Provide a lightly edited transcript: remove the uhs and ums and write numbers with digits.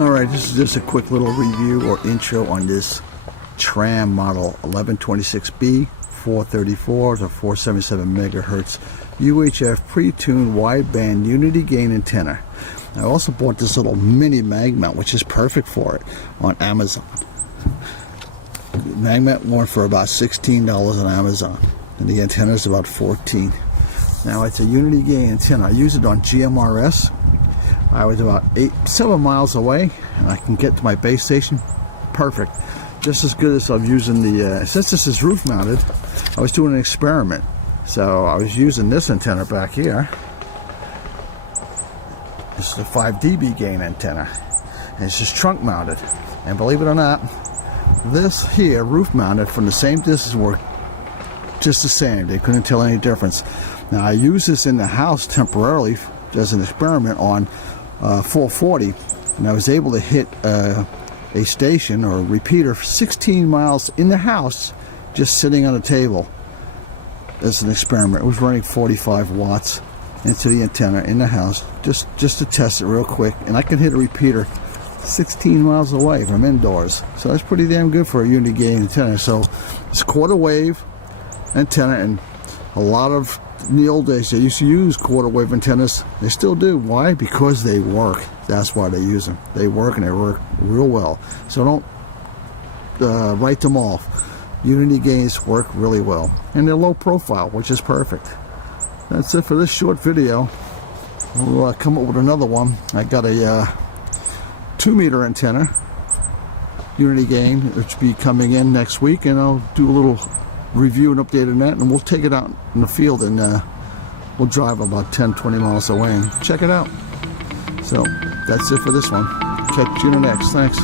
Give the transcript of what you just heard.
Alright, this is just a quick little review or intro on this Tram model 1126B 434 to 477 megahertz UHF pre-tuned wideband unity gain antenna. I also bought this little mini mag mount, which is perfect for it, on Amazon. Mag mount went for about $16 on Amazon, and the antenna is about $14. Now it's a unity gain antenna. I use it on GMRS. I was about 7 miles away, and I can get to my base station. Perfect. Just as good as I'm using the, since this is roof mounted, I was doing an experiment. So I was using this antenna back here. This is a 5 dB gain antenna. And it's just trunk mounted. And believe it or not, this here, roof mounted from the same distance, worked just the same. They couldn't tell any difference. Now I use this in the house temporarily as an experiment on 440, and I was able to hit a station or a repeater 16 miles in the house, just sitting on a table as an experiment. It was running 45 watts into the antenna in the house, just to test it real quick, and I can hit a repeater 16 miles away from indoors. So that's pretty damn good for a unity gain antenna. So it's quarter wave antenna, and a lot of, in the old days, they used to use quarter wave antennas. They still do. Why? Because they work. That's why they use them. They work, and they work real well. So don't write them off. Unity gains work really well, and they're low profile, which is perfect. That's it for this short video. We'll come up with another one. I got a 2-meter antenna, unity gain, which will be coming in next week, and I'll do a little review and update on that, and we'll take it out in the field, and we'll drive about 10-20 miles away and check it out. So that's it for this one. Catch you in the next. Thanks.